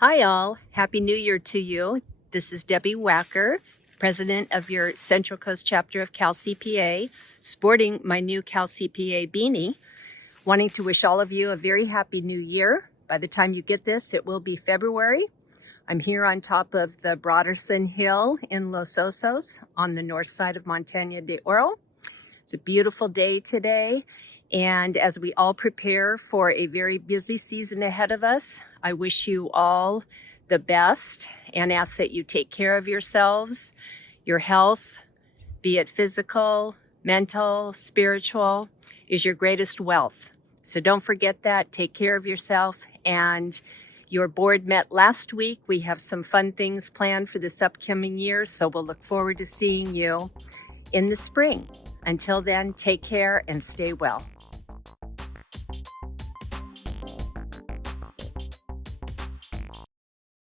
Hi all, Happy New Year to you. This is Debbie Wacker, President of your Central Coast chapter of Cal CPA, sporting my new Cal CPA beanie, wanting to wish all of you a very happy new year. By the time you get this, it will be February. I'm here on top of the Broderson Hill in Los Osos on the north side of Montaña de Oro. It's a beautiful day today. And as we all prepare for a very busy season ahead of us, I wish you all the best and ask that you take care of yourselves, your health, be it physical, mental, spiritual, is your greatest wealth. So don't forget that. Take care of yourself. And your board met last week. We have some fun things planned for this upcoming year, so we'll look forward to seeing you in the spring. Until then, take care and stay well.